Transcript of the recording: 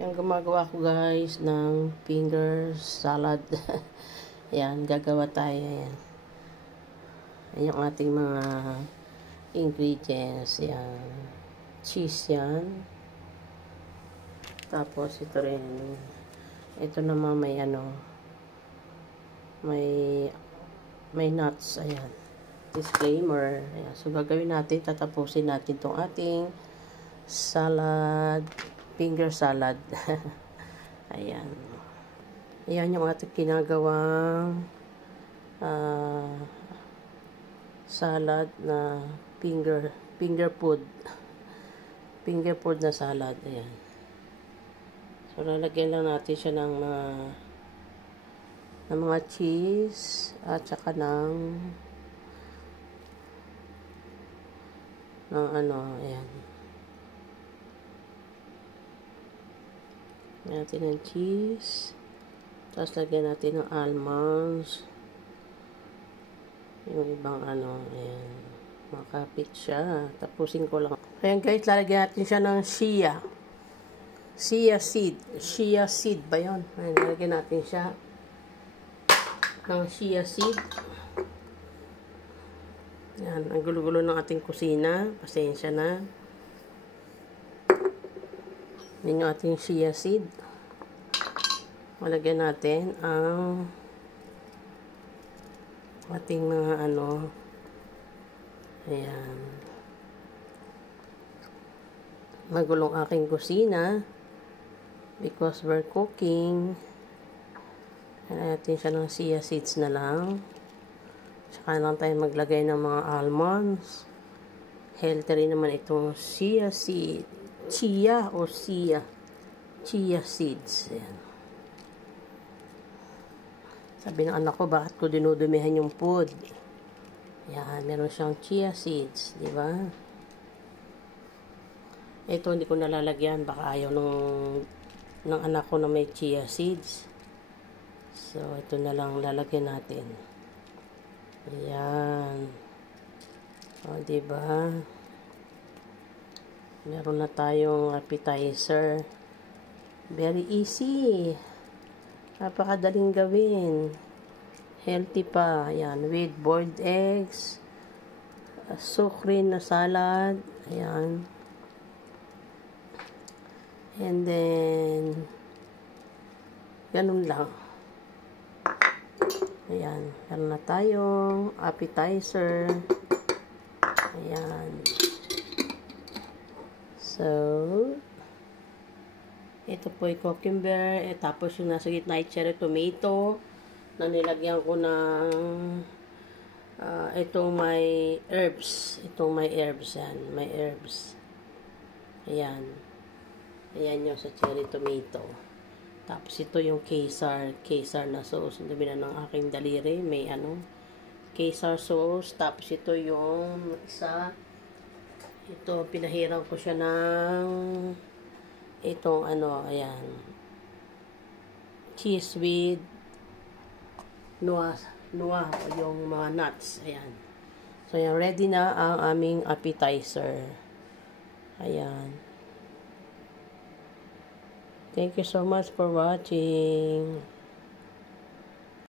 Yung gumagawa ko guys ng finger salad. Ayan, gagawa tayo. Ayan. Ayan yung ating mga ingredients. Ayan. Cheese yan. Tapos ito rin. Ito naman may may nuts. Ayan. Disclaimer. Ayan. So gagawin natin, tatapusin natin itong ating salad. Finger salad. Ayan. Ayan yung ating ginagawang salad na finger food. Finger food na salad. Ayan. So, lalagyan lang natin siya ng mga cheese at saka ng ayan. Lagyan natin ng cheese. Tapos lagyan natin ng almonds. Yung ibang ayan. Makapit siya. Tapusin ko lang. Ayan guys, lalagyan natin siya ng chia. Chia seed. Chia seed ba yun? Ayan, lalagyan natin siya ng chia seed. Ayan, ang gulo-gulo ng ating kusina. Pasensya na. Yan yung ating chia seed. Malagyan natin ang ating mga ayan. Magulong aking kusina because we're cooking. Ayan natin siya ng chia seeds na lang. Saka lang tayo maglagay ng mga almonds. Healthy rin naman itong chia seed. Chia seeds. Ayan. Sabi ng anak ko, bakit ko dinudumihan yung food? Ayan, meron siyang chia seeds, di ba? Ito hindi ko nalalagyan, baka ayaw ng anak ko na may chia seeds. So ito na lang lalagyan natin. Ayan. O, di ba? Meron na tayong appetizer. Very easy. Napakadaling gawin. Healthy pa. Ayan. With boiled eggs. Sukrin na salad. Ayan. And then, ganun lang. Ayan. Meron na tayong appetizer. Ayan. So, ito po ay cucumber. Tapos yung nasa gitna ay cherry tomato na nilagyan ko ng itong may herbs. Itong may herbs. Yan. May herbs. Ayan. Ayan yung sa cherry tomato. Tapos ito yung Caesar na sauce. Ang dami na ng aking daliri. May Caesar sauce. Tapos ito yung isa. Ito, pinahiram ko siya ng itong ayan. Cheese with noa o yung mga nuts. Ayan. So, ayan, ready na ang aming appetizer. Ayan. Thank you so much for watching.